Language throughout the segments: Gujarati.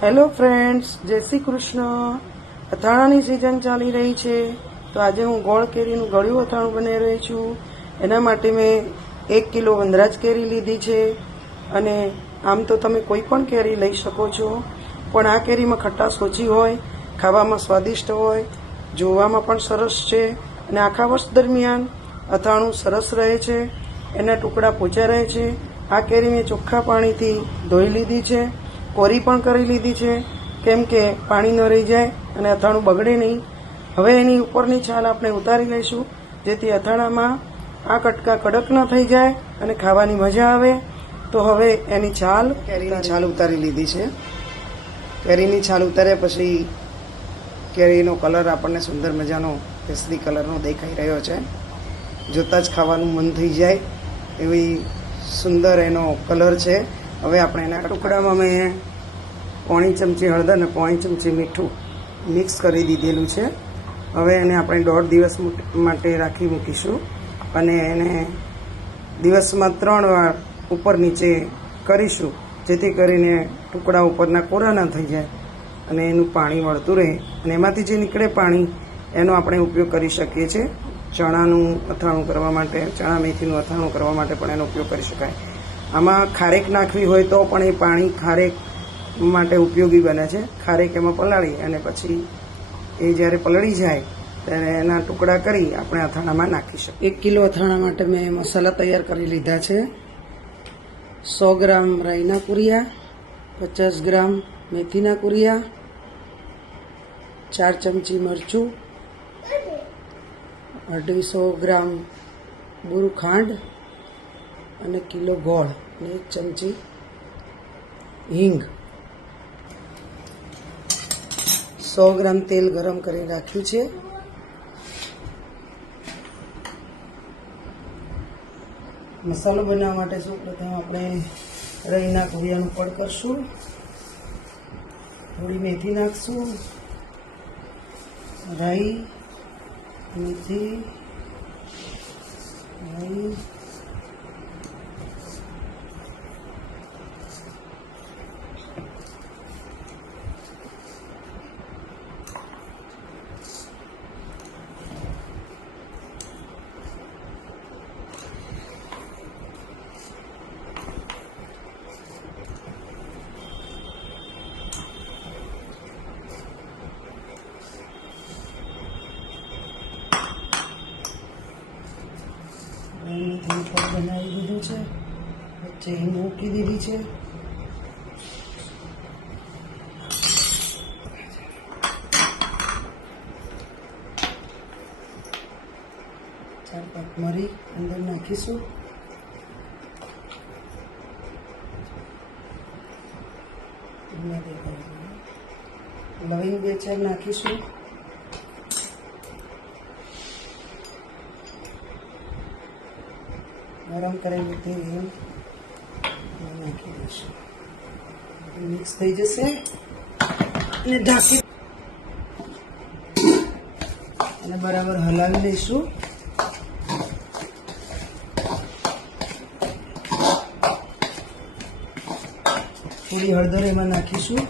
હેલો ફ્રેન્ડ્સ, જય શ્રી કૃષ્ણ. અથાણાની સિઝન ચાલી રહી છે, તો આજે હું ગોળ કેરીનું ગળ્યું અથાણું બનાવી રહી છું. એના માટે મેં 1 કિલો વનરાજ કેરી લીધી છે. અને આમ તો તમે કોઈ પણ કેરી લઈ શકો છો, પણ આ કેરીમાં ખટાશ ઓછી હોય, ખાવામાં સ્વાદિષ્ટ હોય, જોવામાં પણ સરસ છે અને આખા વર્ષ દરમિયાન અથાણું સરસ રહે છે. એના ટુકડા પોચા રહે છે. આ કેરી મેં ચોખ્ખા પાણીથી ધોઈ લીધી છે, કોરી પણ કરી લીધી છે, કેમ કે પાણી ન રહી જાય અને અથાણું બગડે નહીં. હવે એની ઉપરની છાલ આપણે ઉતારી લઈશું, જેથી અથાણામાં આ કટકા કડક ન થઈ જાય અને ખાવાની મજા આવે. તો હવે એની કેરીની છાલ ઉતારી લીધી છે. કેરીની છાલ ઉતાર્યા પછી કેરીનો કલર આપણને સુંદર મજાનો કેસરી કલરનો દેખાઈ રહ્યો છે. જોતાં જ ખાવાનું મન થઈ જાય એવી સુંદર એનો કલર છે. હવે આપણે એના ટુકડામાં મેં 1 ચમચી હળદર અને 1 ચમચી મીઠું મિક્સ કરી દીધેલું છે. હવે એને આપણે 1.5 દિવસ માટે રાખી મૂકીશું અને એને દિવસમાં 3 વાર ઉપર નીચે કરીશું, જેથી કરીને ટુકડા ઉપરના કોરા ના થઈ જાય અને એનું પાણી વળતું રહે. અને એમાંથી જે નીકળે પાણી એનો આપણે ઉપયોગ કરી શકીએ છીએ. ચણાનું અથાણું કરવા માટે, ચણા મેથીનું અથાણું કરવા માટે પણ એનો ઉપયોગ કરી શકાય. આમાં ખારેક નાખવી હોય તો પણ એ પાણી ખારેક માટે ઉપયોગી બને છે. ખારેક એમાં પલાળી અને પછી એ જ્યારે પલળી જાય ત્યારે એના ટુકડા કરી આપણે અથાણામાં નાખી શકીએ. 1 કિલો અથાણા માટે મેં મસાલા તૈયાર કરી લીધા છે. 100 ગ્રામ રાઈના કુરિયા, 50 ગ્રામ મેથીના કુરિયા, 4 ચમચી મરચું, 250 ગ્રામ બુરું ખાંડ અને કિલો ગોળ અને 1 ચમચી હિંગ. 100 ગ્રામ તેલ ગરમ કરી રાખ્યું છે. મસાલો બનાવવા માટે સૌપ્રથમ આપણે રાઈના કુરિયાનું પડ કરશું, થોડી મેથી નાખશું. રાઈ, મેથી, રાઈ, બનાવી દીધું છે. વચ્ચે હિંગ મૂકી દીધી છે. ચાર પાક મરી અંદર નાખીશું. લવિંગ 2-4 નાખીશું. ગરમ કરેલું તેલ નાખી દઈશું. મિક્સ થઈ જશે અને ઢાંકી અને બરાબર હલાવી લઈશું. થોડી હળદર એમાં નાખીશું.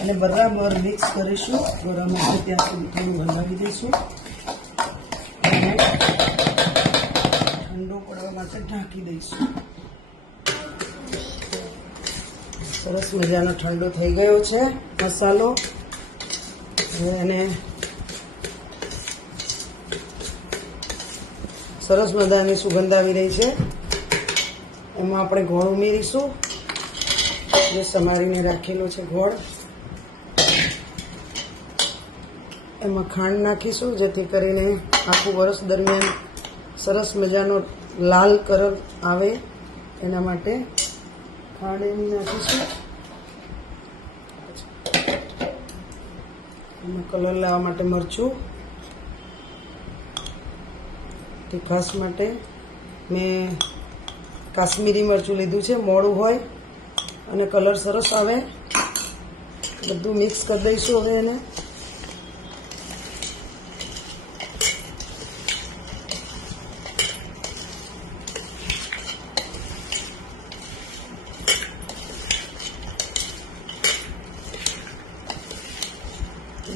અને બરાબર મિક્સ કરીશું. ગરમ હશે ત્યાં સુધી થોડું હલાવી દઈશું અને ઠંડો પડવા માટે ઢાંકી દઈશું. સરસ મજાનો ઠંડો થઈ ગયો છે મસાલો. હવે એને સરસ મજાની સુગંધ આવી રહી છે. એમાં આપણે ગોળ ઉમેરીશું, જે સમારીને રાખેલો છે ગોળ. એમાં ખાંડ નાખીશું, જેથી કરીને આખું વર્ષ દરમિયાન સરસ મજાનો લાલ કલર આવે એના માટે ખાંડ એની નાખીશું. એમાં કલર લાવવા માટે મરચું, તીખાશ માટે મેં કાશ્મીરી મરચું લીધું છે, મોળું હોય અને કલર સરસ આવે. બધું મિક્સ કરી દઈશું હવે એને.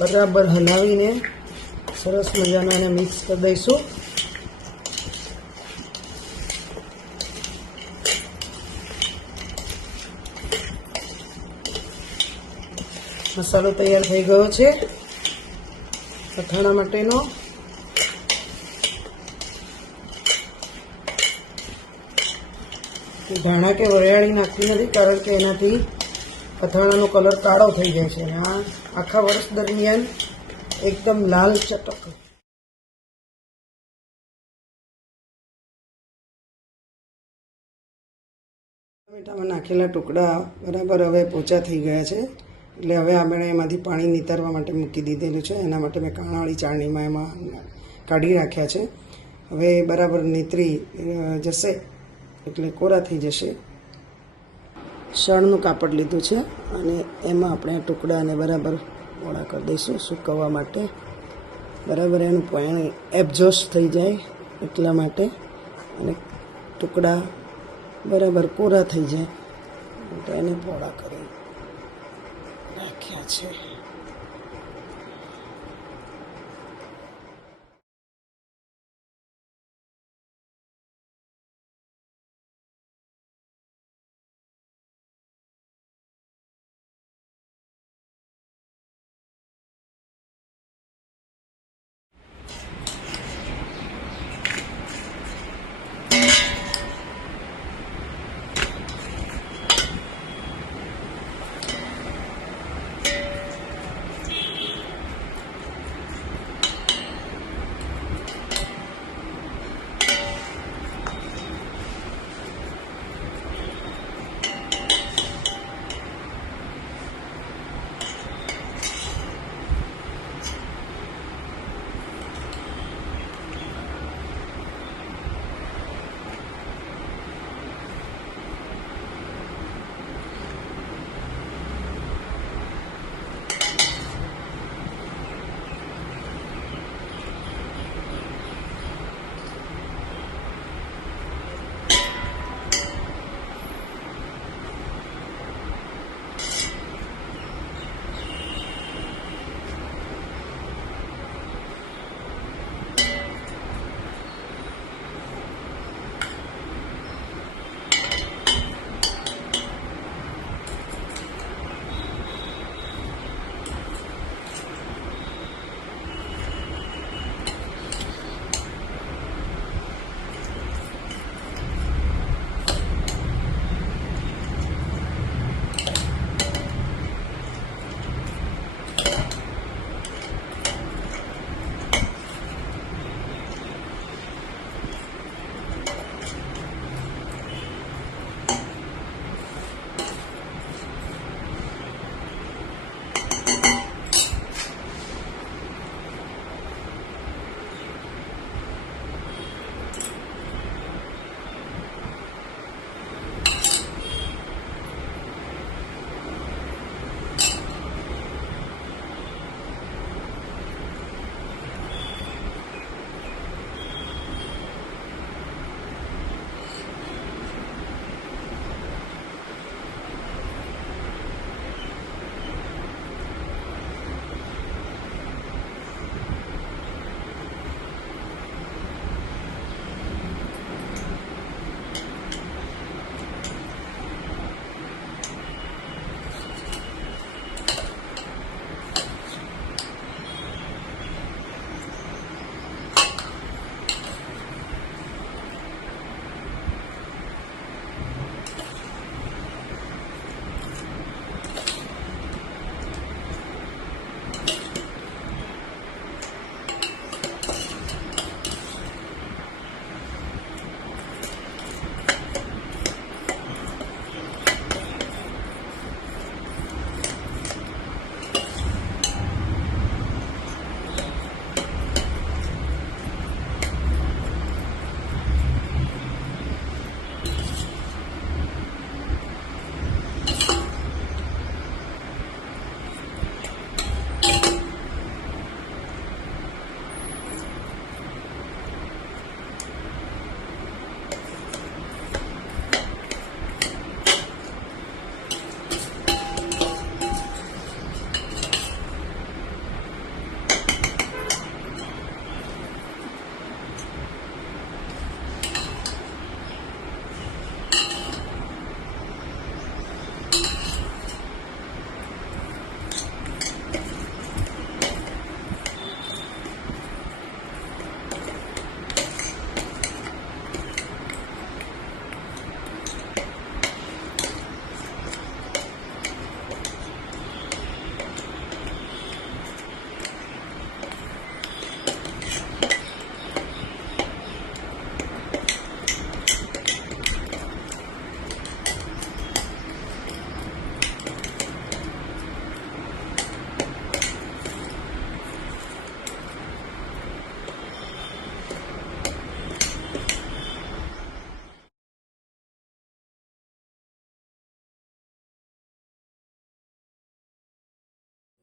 બરાબર હલાવીને સરસ મજાનો એને મિક્સ કરી દઈશું. મસાલો તૈયાર થઈ ગયો છે અથાણા માટેનો. ધાણા કે વરિયાળી નાખતી નથી, કારણ કે એનાથી અથાણાનો કલર કાળો થઈ જાય છે અને આ આખા વર્ષ દરમિયાન એકદમ લાલ ચટક. ટમેટામાં નાખેલા ટુકડા બરાબર હવે પોચા થઈ ગયા છે, એટલે હવે આપણે એમાંથી પાણી નિતારવા માટે મૂકી દીધેલું છે. એના માટે મેં કાણાવાળી ચાળણીમાં એમાં કાઢી રાખ્યા છે. હવે બરાબર નીતરી જશે એટલે કોરા થઈ જશે. શણનું કાપડ લીધું છે અને એમાં આપણે ટુકડાને બરાબર મોડા કરી દઈશું સૂકવવા માટે. બરાબર એનું પાણી એબ્ઝોસ્ટ થઈ જાય એટલા માટે, અને ટુકડા બરાબર કોરા થઈ જાય એટલે એને પોળા કરી રાખ્યા છે.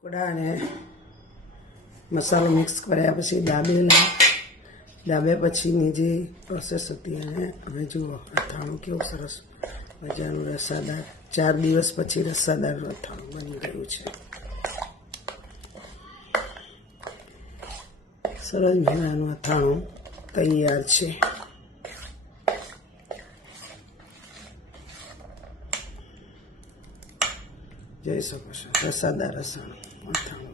ઢોકળા અને મસાલો મિક્સ કર્યા પછી દાબે પછીની જે પ્રોસેસ હતી અને હવે જુઓ અથાણું કેવું સરસ મજાનું રસાદાર 4 દિવસ પછી રસાદાર અથાણું બની ગયું છે. સરસ મજાનું અથાણું તૈયાર છે. જોઈ શકો છો રસાદાર અથાણું.